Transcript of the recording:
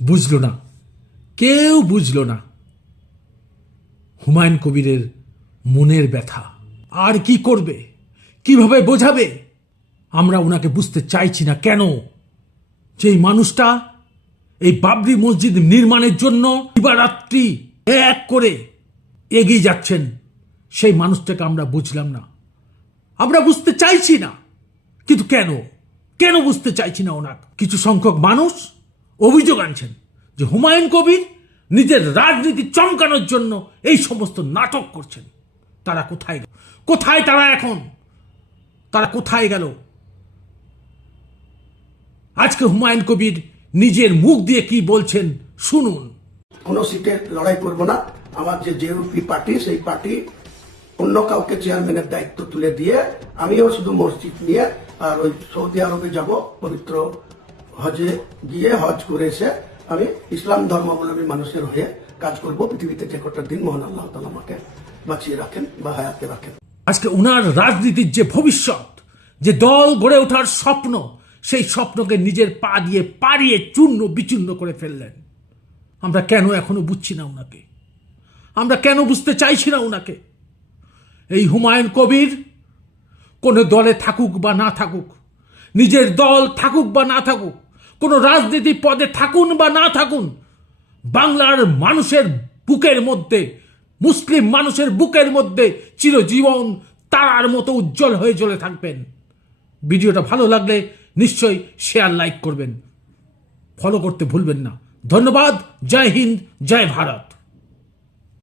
বুঝল না, কেউ বুঝল না হুমায়ুন কবিরের মনের ব্যথা। আর কি করবে, কিভাবে বোঝাবে? আমরা ওনাকে বুঝতে চাইছি না কেন যেই মানুষটা এই বাবরি মসজিদ নির্মাণের জন্য দিবারাত্রি এক করে এগিয়ে যাচ্ছেন, সেই মানুষটাকে আমরা বুঝলাম না, আমরা বুঝতে চাইছি না। কিন্তু কেন কেন বুঝতে চাইছি না ওনাকে? কিছু সংখ্যক মানুষ অভিযোগ আনছেন যে হুমায়ুন কবির নিজের রাজনীতি চমকানোর জন্য এই সমস্ত নাটক করছেন। তারা কোথায় কোথায় তারা এখন তারা কোথায় গেল? আজকে হুমায়ুন কবির নিজের মুখ দিয়ে কি বলছেন শুনুন। কোনো সিটে লড়াই করব না। আমার যে জেউপি পার্টি, সেই পার্টি অন্য কাউকে চেয়ারম্যানের দায়িত্ব তুলে দিয়ে আমিও শুধু মসজিদ নিয়ে আর ওই সৌদি আরবে যাব, পবিত্র হজে গিয়ে হজ করে এসে আমি ইসলাম ধর্মাবলম্বী মানুষের হয়ে কাজ করব। পৃথিবীতে যে কটা দিন মহান আল্লাহ তাআলা আমাকে বাঁচিয়ে রাখেন বা হায়াতে রাখেন। আজকে উনার রাজনীতির যে ভবিষ্যৎ, যে দল গড়ে ওঠার স্বপ্ন, সেই স্বপ্নকে নিজের পা দিয়ে পাড়িয়ে চূর্ণ বিচূর্ণ করে ফেললেন। আমরা কেন এখনো বুঝছি না উনাকে, আমরা কেন বুঝতে চাইছি না উনাকে? এই হুমায়ুন কবির কোনো দলে থাকুক বা না থাকুক, নিজের দল থাকুক বা না থাকুক, কোনো রাজনীতি পদে থাকুন বা না থাকুন, বাংলার মানুষের বুকের মধ্যে, মুসলিম মানুষের বুকের মধ্যে চিরজীবন তারার মতো উজ্জ্বল হয়ে জ্বলে থাকবেন। ভিডিওটা ভালো লাগলে নিশ্চয়ই শেয়ার, লাইক করবেন, ফলো করতে ভুলবেন না। ধন্যবাদ। জয় হিন্দ, জয় ভারত।